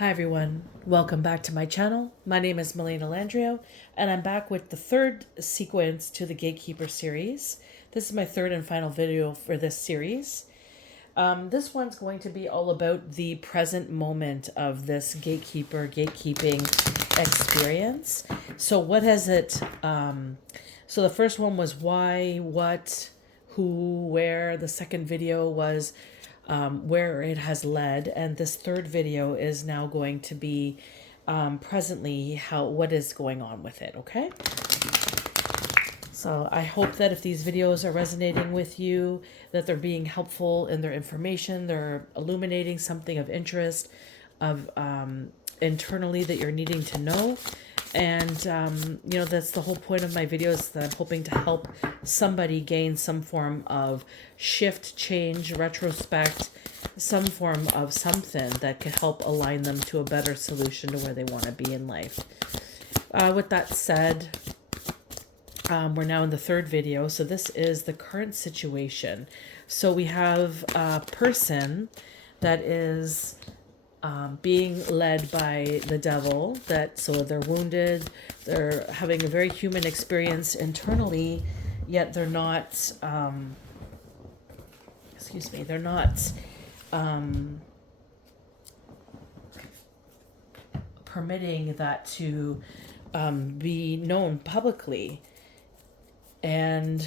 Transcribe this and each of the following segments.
Hi everyone, welcome back to my channel. My name is Melina Landrio, and I'm back with the third sequence to the Gatekeeper series. This is my third and final video for this series. This one's going to be all about the present moment of this gatekeeping experience. So what has it, so the first one was why, what, who, where. The second video was where it has led, and this third video is now going to be presently what is going on with it. Okay, so I hope that if these videos are resonating with you, that they're being helpful in their information, they're illuminating something of interest of internally that you're needing to know. And that's the whole point of my videos, that I'm hoping to help somebody gain some form of shift, change, retrospect, some form of something that could help align them to a better solution to where they want to be in life. With that said, we're now in the third video. So this is the current situation. So we have a person that is being led by the devil, so they're wounded, they're having a very human experience internally, yet they're not they're not permitting that to be known publicly, and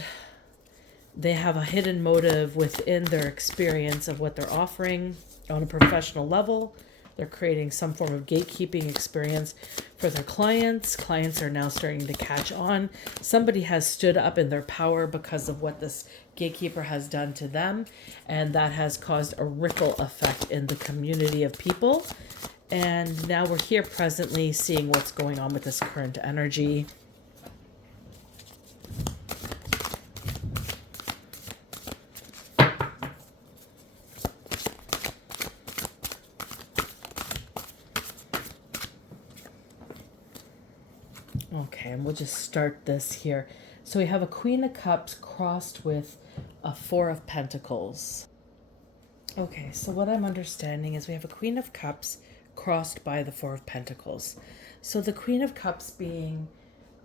they have a hidden motive within their experience of what they're offering on a professional level. They're creating some form of gatekeeping experience for their clients. Clients are now starting to catch on. Somebody has stood up in their power because of what this gatekeeper has done to them, and that has caused a ripple effect in the community of people. And now we're here presently seeing what's going on with this current energy. Okay, and we'll just start this here. So we have a Queen of Cups crossed with a Four of Pentacles. Okay, so what I'm understanding is we have a Queen of Cups crossed by the Four of Pentacles. So the Queen of Cups being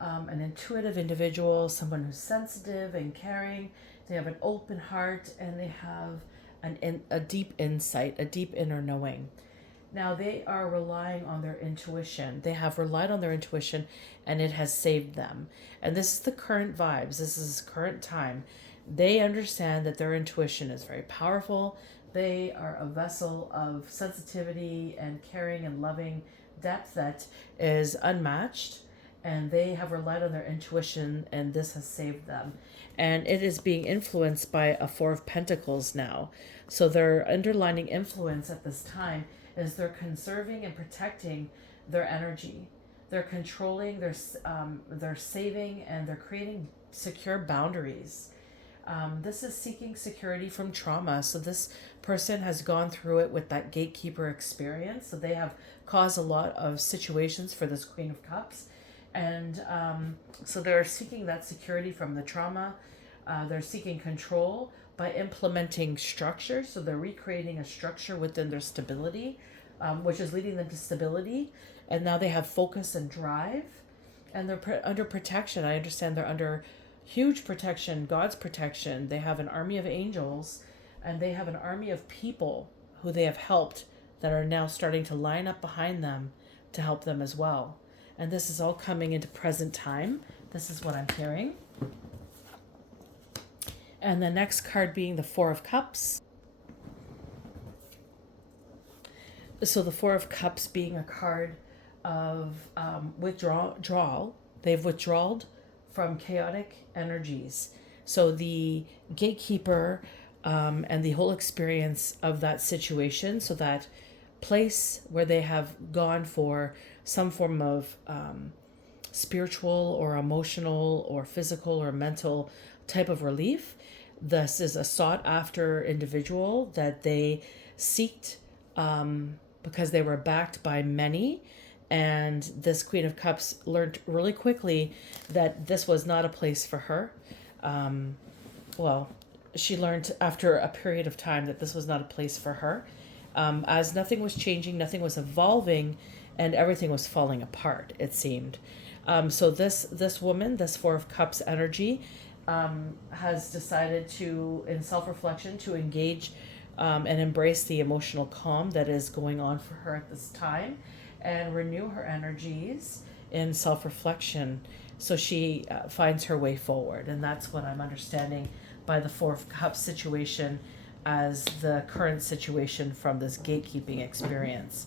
an intuitive individual, someone who's sensitive and caring. They have an open heart, and they have a deep insight, a deep inner knowing. Now they are relying on their intuition. They have relied on their intuition, and it has saved them. And this is the current vibes. This is current time. They understand that their intuition is very powerful. They are a vessel of sensitivity and caring and loving depth that is unmatched. And they have relied on their intuition, and this has saved them. And it is being influenced by a Four of Pentacles now. So their underlining influence at this time is they're conserving and protecting their energy. They're controlling, they're saving, and they're creating secure boundaries. This is seeking security from trauma. So this person has gone through it with that gatekeeper experience. So they have caused a lot of situations for this Queen of Cups. And so they're seeking that security from the trauma. They're seeking control by implementing structure. So they're recreating a structure within their stability, which is leading them to stability. And now they have focus and drive, and they're under protection. I understand they're under huge protection, God's protection. They have an army of angels, and they have an army of people who they have helped that are now starting to line up behind them to help them as well. And this is all coming into present time. This is what I'm hearing. And the next card being the Four of Cups. So the Four of Cups being a card of withdrawal. They've withdrawn from chaotic energies. So the gatekeeper and the whole experience of that situation, so that place where they have gone for some form of spiritual or emotional or physical or mental type of relief. This is a sought after individual that they seeked because they were backed by many. And this Queen of Cups learned really quickly that this was not a place for her. She learned after a period of time that this was not a place for her. as nothing was changing, nothing was evolving, and everything was falling apart, it seemed. So this woman, this Four of Cups energy, has decided to, in self-reflection, to engage and embrace the emotional calm that is going on for her at this time, and renew her energies in self-reflection, so she finds her way forward. And that's what I'm understanding by the Four of Cups situation as the current situation from this gatekeeping experience.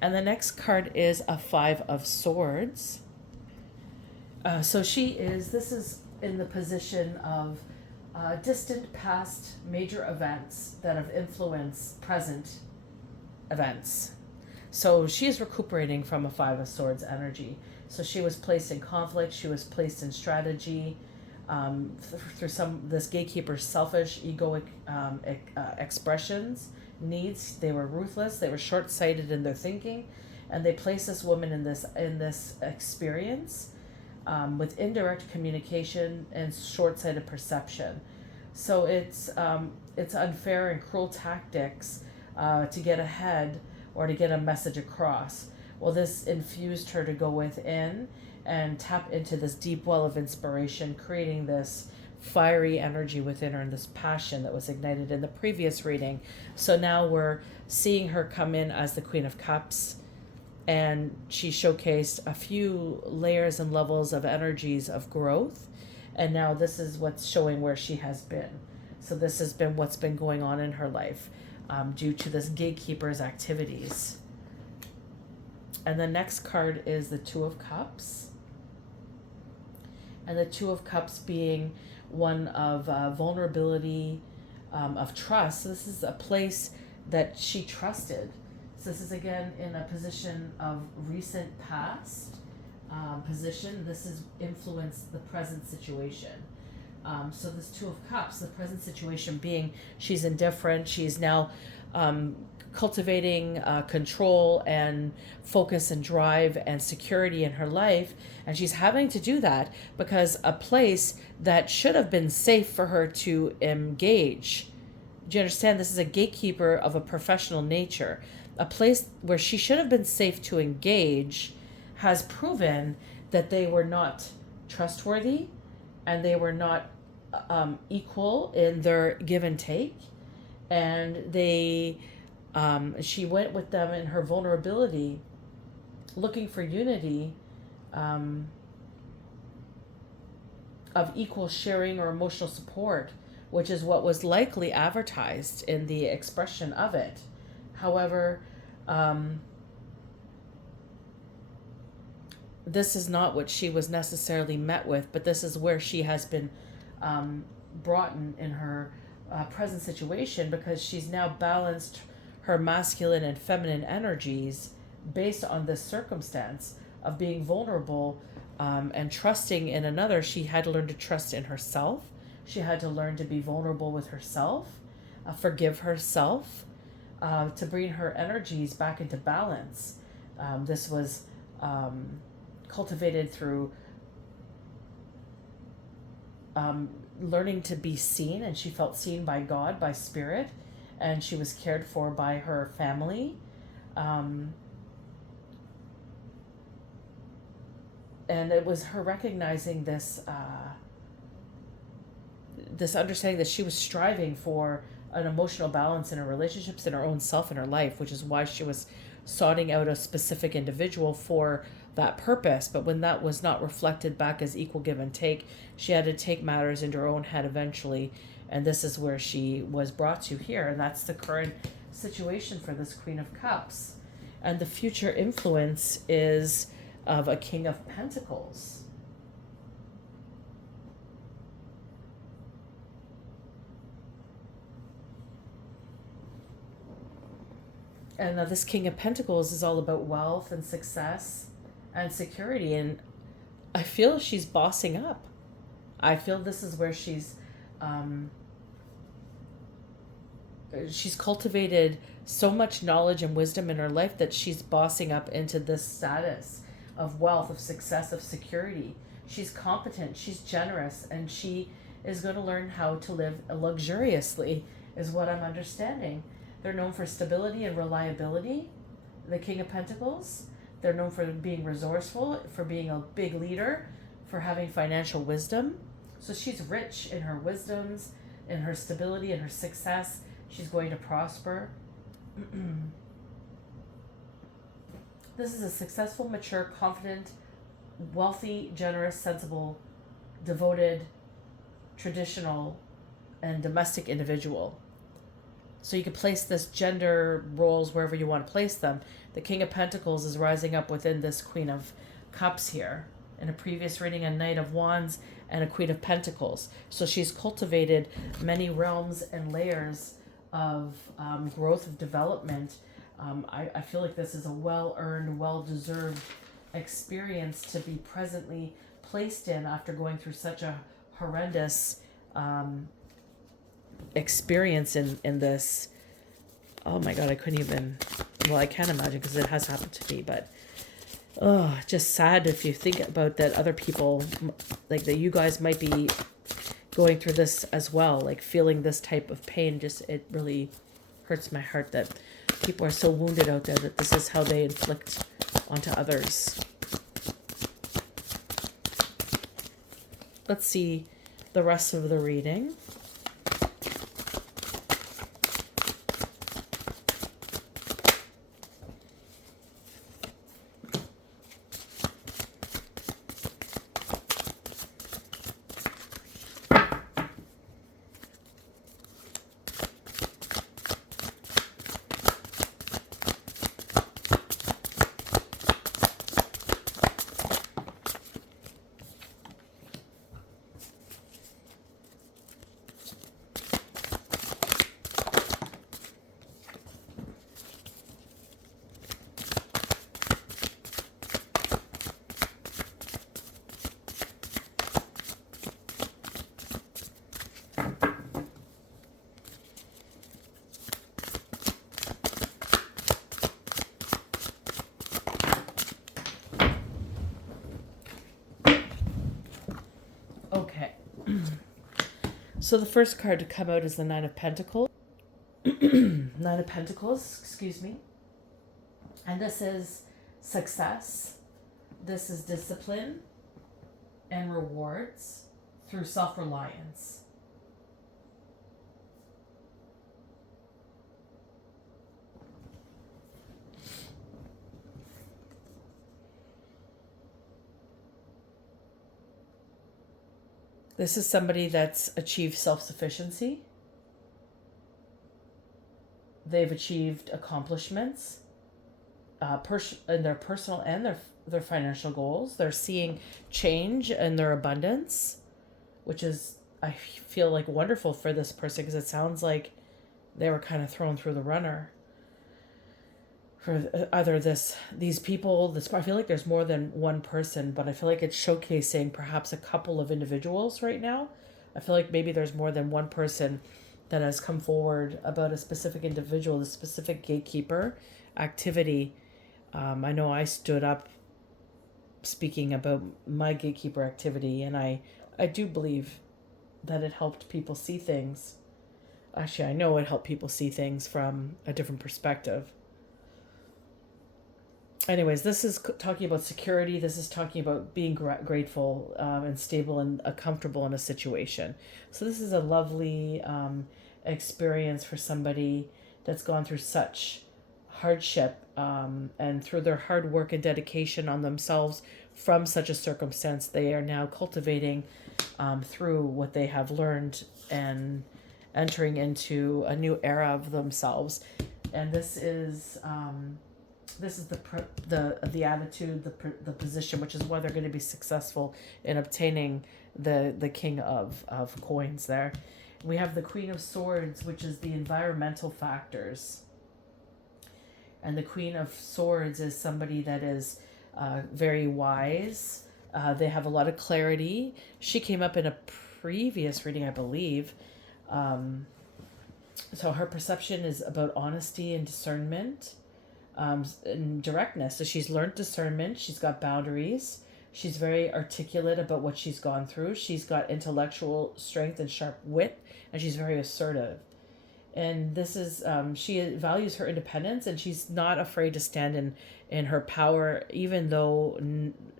And the next card is a Five of Swords. So this is in the position of distant past major events that have influenced present events. So she is recuperating from a Five of Swords energy. So she was placed in conflict, she was placed in strategy, through this gatekeeper's selfish, egoic expressions, needs. They were ruthless, they were short-sighted in their thinking, and they placed this woman in this experience with indirect communication and short-sighted perception. So it's unfair and cruel tactics to get ahead or to get a message across. Well, this infused her to go within and tap into this deep well of inspiration, creating this fiery energy within her and this passion that was ignited in the previous reading. So now we're seeing her come in as the Queen of Cups, and she showcased a few layers and levels of energies of growth, and now this is what's showing where she has been. So this has been what's been going on in her life due to this gatekeeper's activities. And the next card is the Two of Cups. And the Two of Cups being one of vulnerability, of trust. So this is a place that she trusted. So this is again in a position of recent past position. This has influenced the present situation. So this Two of Cups, the present situation being she's indifferent. She's now cultivating control and focus and drive and security in her life, and she's having to do that because a place that should have been safe for her to engage, do you understand, this is a gatekeeper of a professional nature, a place where she should have been safe to engage has proven that they were not trustworthy and they were not equal in their give and take, and she went with them in her vulnerability, looking for unity, of equal sharing or emotional support, which is what was likely advertised in the expression of it. However, this is not what she was necessarily met with, but this is where she has been brought in her present situation, because she's now balanced her masculine and feminine energies based on this circumstance of being vulnerable and trusting in another. She had to learn to trust in herself. She had to learn to be vulnerable with herself, forgive herself, to bring her energies back into balance. This was cultivated through learning to be seen, and she felt seen by God, by spirit, and she was cared for by her family. And it was her recognizing this this understanding that she was striving for an emotional balance in her relationships, in her own self, in her life, which is why she was sorting out a specific individual for that purpose. But when that was not reflected back as equal give and take, she had to take matters into her own head eventually, and this is where she was brought to here, and that's the current situation for this Queen of Cups. And the future influence is of a King of Pentacles. And this King of Pentacles is all about wealth and success and security. And I feel she's bossing up. I feel this is where she's cultivated so much knowledge and wisdom in her life that she's bossing up into this status of wealth, of success, of security. She's competent, she's generous, and she is going to learn how to live luxuriously, is what I'm understanding. They're known for stability and reliability. The King of Pentacles. They're known for being resourceful, for being a big leader, for having financial wisdom. So she's rich in her wisdoms, in her stability, in her success. She's going to prosper. This is a successful, mature, confident, wealthy, generous, sensible, devoted, traditional, and domestic individual. So you can place this gender roles wherever you want to place them. The King of Pentacles is rising up within this Queen of Cups here. In a previous reading, a Knight of Wands and a Queen of Pentacles. So she's cultivated many realms and layers of growth, of development. I feel like this is a well-earned, well-deserved experience to be presently placed in after going through such a horrendous experience in this. Oh my god, I couldn't even, well, I can't imagine because it has happened to me, but just sad if you think about that other people, like that you guys might be going through this as well, like feeling this type of pain. Just, it really hurts my heart that people are so wounded out there that this is how they inflict onto others. Let's see the rest of the reading. Okay. So the first card to come out is the Nine of Pentacles. Nine of Pentacles, excuse me. And this is success. This is discipline and rewards through self-reliance. This is somebody that's achieved self-sufficiency. They've achieved accomplishments in their personal and their financial goals. They're seeing change in their abundance, which is, I feel like, wonderful for this person, because it sounds like they were kind of thrown through the runner. For either these people, I feel like there's more than one person, but I feel like it's showcasing perhaps a couple of individuals right now. I feel like maybe there's more than one person that has come forward about a specific individual, a specific gatekeeper activity. I know I stood up speaking about my gatekeeper activity, and I do believe that it helped people see things. Actually, I know it helped people see things from a different perspective. Anyways, this is talking about security. This is talking about being grateful and stable and comfortable in a situation. So this is a lovely experience for somebody that's gone through such hardship and through their hard work and dedication on themselves from such a circumstance, they are now cultivating through what they have learned and entering into a new era of themselves. And this is the attitude, the position, which is why they're going to be successful in obtaining the King of Coins there. We have the Queen of Swords, which is the environmental factors. And the Queen of Swords is somebody that is very wise. They have a lot of clarity. She came up in a previous reading, I believe. So her perception is about honesty and discernment. And directness. So she's learned discernment. She's got boundaries. She's very articulate about what she's gone through. She's got intellectual strength and sharp wit, and she's very assertive. And this is she values her independence, and she's not afraid to stand in her power, even though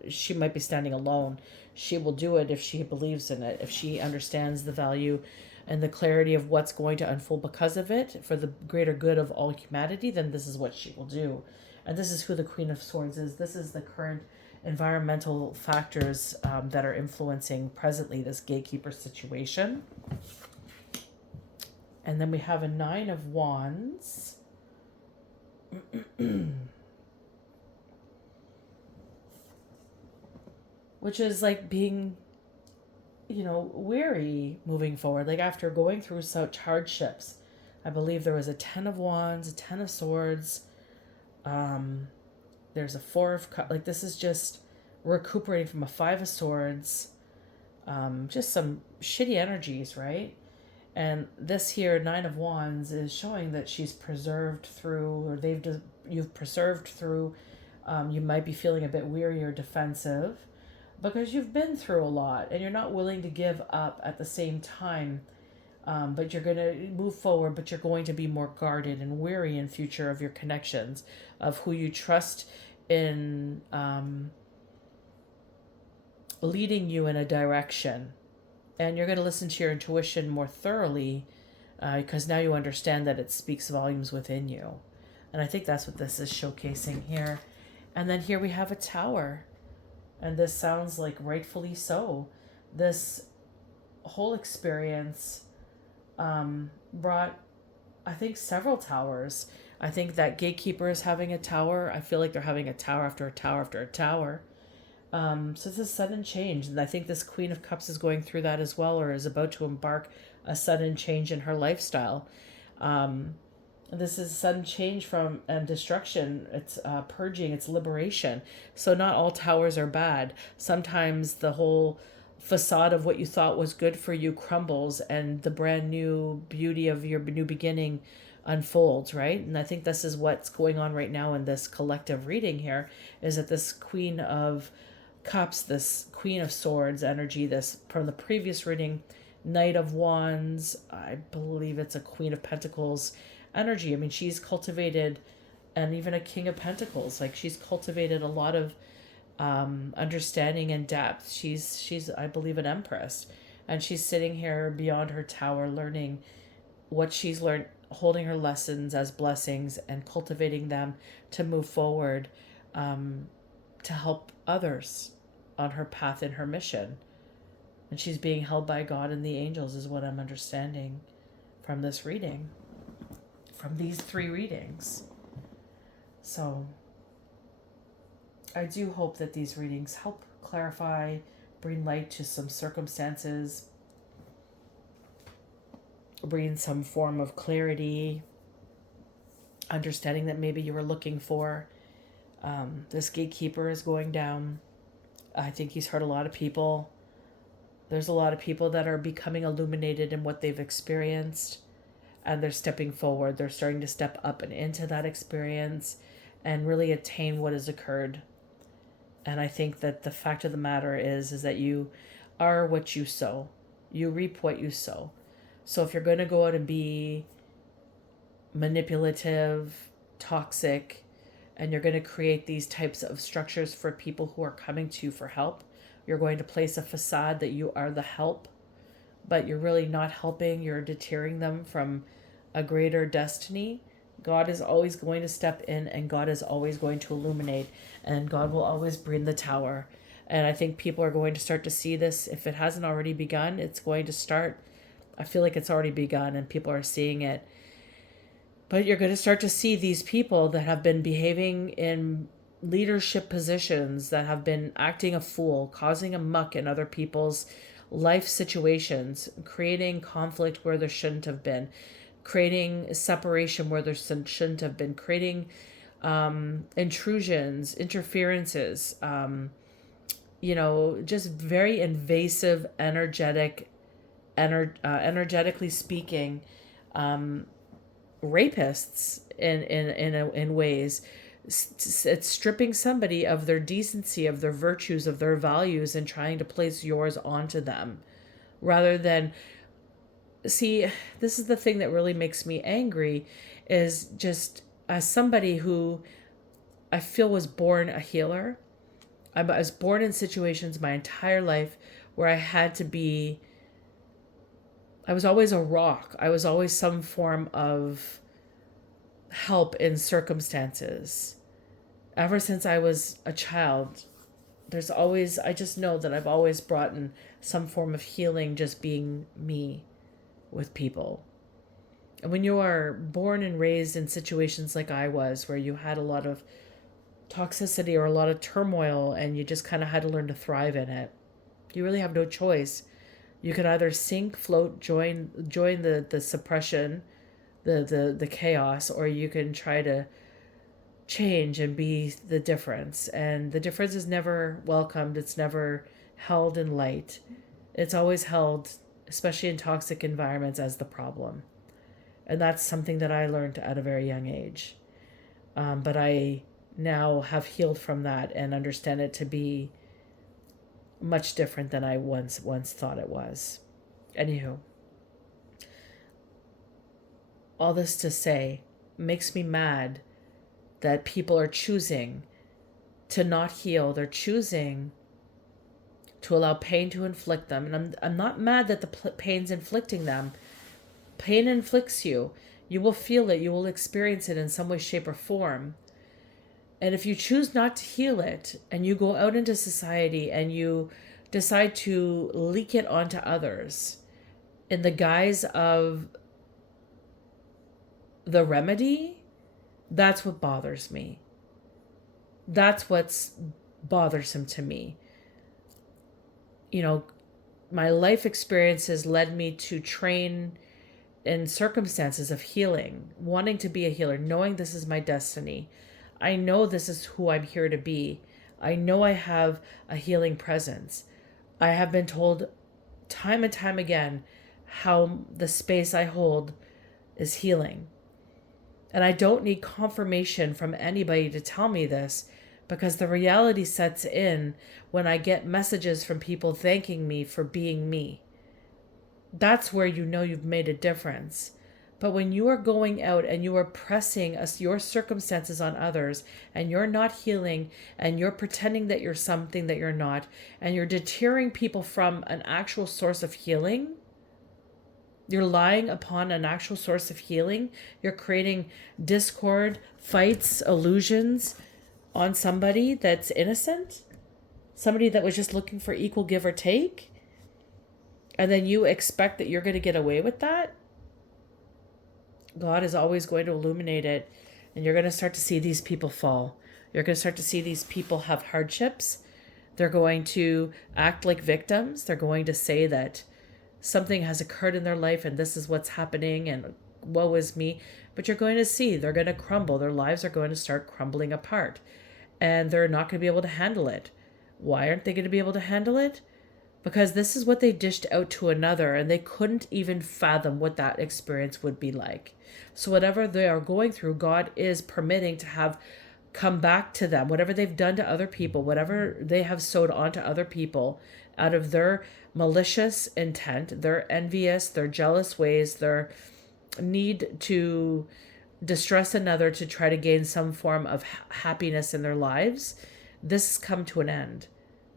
she might be standing alone. She will do it if she believes in it, if she understands the value and the clarity of what's going to unfold because of it for the greater good of all humanity. Then this is what she will do. And this is who the Queen of Swords is. This is the current environmental factors that are influencing presently this gatekeeper situation. And then we have a Nine of Wands. Which is like being, weary moving forward. Like after going through such hardships. I believe there was a Ten of Wands, a Ten of Swords. There's a Four of Cups. Like this is just recuperating from a Five of Swords. Just some shitty energies, right? And this here, Nine of Wands, is showing that she's preserved through, or you've preserved through. You might be feeling a bit weary or defensive because you've been through a lot, and you're not willing to give up at the same time. But you're going to move forward, but you're going to be more guarded and wary in future of your connections, of who you trust in leading you in a direction. And you're going to listen to your intuition more thoroughly because now you understand that it speaks volumes within you. And I think that's what this is showcasing here. And then here we have a Tower. And this sounds like rightfully so. This whole experience brought, I think, several towers. I think that Gatekeeper is having a tower. I feel like they're having a tower after a tower after a tower. So it's a sudden change, and I think this Queen of Cups is going through that as well, or is about to embark a sudden change in her lifestyle. This is a sudden change from destruction. It's purging, it's liberation. So not all towers are bad. Sometimes the whole facade of what you thought was good for you crumbles, and the brand new beauty of your new beginning unfolds, right? And I think this is what's going on right now in this collective reading here, is that this Queen of Cups, this Queen of Swords energy, this from the previous reading, Knight of Wands, I believe it's a Queen of Pentacles energy. I mean, she's cultivated, and even a King of Pentacles, like she's cultivated a lot of understanding and depth. She's I believe an Empress, and she's sitting here beyond her tower learning what she's learned, holding her lessons as blessings and cultivating them to move forward, to help others on her path in her mission. And she's being held by God and the angels, is what I'm understanding from this reading, from these three readings. So I do hope that these readings help clarify, bring light to some circumstances, bring some form of clarity, understanding that maybe you were looking for. This Gatekeeper is going down. I think he's hurt a lot of people. There's a lot of people that are becoming illuminated in what they've experienced, and they're stepping forward. They're starting to step up and into that experience and really attain what has occurred. And I think that the fact of the matter is that you are what you sow. You reap what you sow. So if you're going to go out and be manipulative, toxic, and you're going to create these types of structures for people who are coming to you for help, you're going to place a facade that you are the help, but you're really not helping. You're deterring them from a greater destiny. God is always going to step in, and God is always going to illuminate, and God will always bring the tower. And I think people are going to start to see this. If it hasn't already begun, it's going to start. I feel like it's already begun and people are seeing it. But you're going to start to see these people that have been behaving in leadership positions, that have been acting a fool, causing a muck in other people's life situations, creating conflict where there shouldn't have been, creating separation where there shouldn't have been, creating intrusions, interferences, just very invasive, energetically speaking, rapists in ways. It's stripping somebody of their decency, of their virtues, of their values, and trying to place yours onto them, rather than see, this is the thing that really makes me angry, is just as somebody who I feel was born a healer. I was born in situations my entire life where I was always a rock. I was always some form of help in circumstances. Ever since I was a child, I just know that I've always brought in some form of healing just being me with people. And when you are born and raised in situations like I was, where you had a lot of toxicity or a lot of turmoil and you just kind of had to learn to thrive in it, you really have no choice. You can either sink, float, join the suppression, the chaos, or you can try to change and be the difference. And the difference is never welcomed. It's never held in light. It's always held, especially in toxic environments, as the problem. And that's something that I learned at a very young age. But I now have healed from that and understand it to be much different than I once thought it was. Anywho, all this to say, makes me mad that people are choosing to not heal. They're choosing to allow pain to inflict them. And I'm not mad that the pain's inflicting them. Pain inflicts you. You will feel it. You will experience it in some way, shape, or form. And if you choose not to heal it and you go out into society and you decide to leak it onto others in the guise of the remedy, that's what bothers me. That's what's bothersome to me. You know, my life experiences led me to train in circumstances of healing, wanting to be a healer, knowing this is my destiny. I know this is who I'm here to be. I know I have a healing presence. I have been told time and time again how the space I hold is healing. And I don't need confirmation from anybody to tell me this, because the reality sets in when I get messages from people thanking me for being me. That's where you know you've made a difference. But when you are going out and you are pressing your circumstances on others and you're not healing and you're pretending that you're something that you're not, and you're deterring people from an actual source of healing, you're lying upon an actual source of healing, you're creating discord, fights, illusions on somebody that's innocent, somebody that was just looking for equal give or take, and then you expect that you're going to get away with that. God is always going to illuminate it, and you're going to start to see these people fall. You're going to start to see these people have hardships. They're going to act like victims. They're going to say that something has occurred in their life and this is what's happening and woe is me. But you're going to see they're going to crumble. Their lives are going to start crumbling apart, and they're not going to be able to handle it. Why aren't they going to be able to handle it? Because this is what they dished out to another, and they couldn't even fathom what that experience would be like. So whatever they are going through, God is permitting to have come back to them. Whatever they've done to other people, whatever they have sowed onto other people out of their malicious intent, their envious, their jealous ways, their need to distress another to try to gain some form of happiness in their lives, this has come to an end.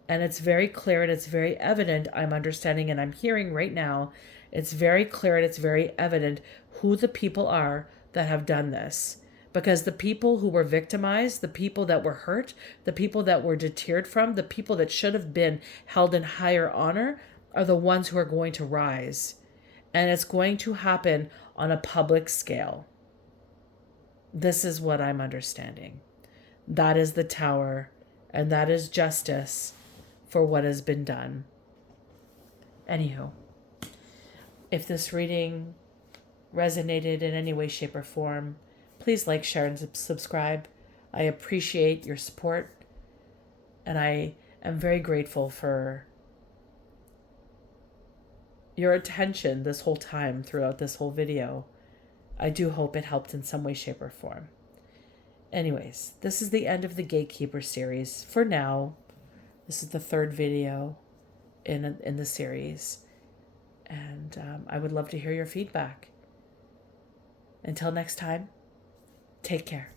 And it's very clear and it's very evident, I'm understanding and I'm hearing right now, it's very clear and it's very evident who the people are that have done this. Because the people who were victimized, the people that were hurt, the people that were deterred from, the people that should have been held in higher honor are the ones who are going to rise. And it's going to happen on a public scale. This is what I'm understanding. That is the tower, and that is justice for what has been done. Anywho, if this reading resonated in any way, shape, or form, please like, share, and subscribe. I appreciate your support, and I am very grateful for your attention this whole time throughout this whole video. I do hope it helped in some way, shape, or form. Anyways, this is the end of the Gatekeeper series for now. This is the third video in the series. And I would love to hear your feedback. Until next time, take care.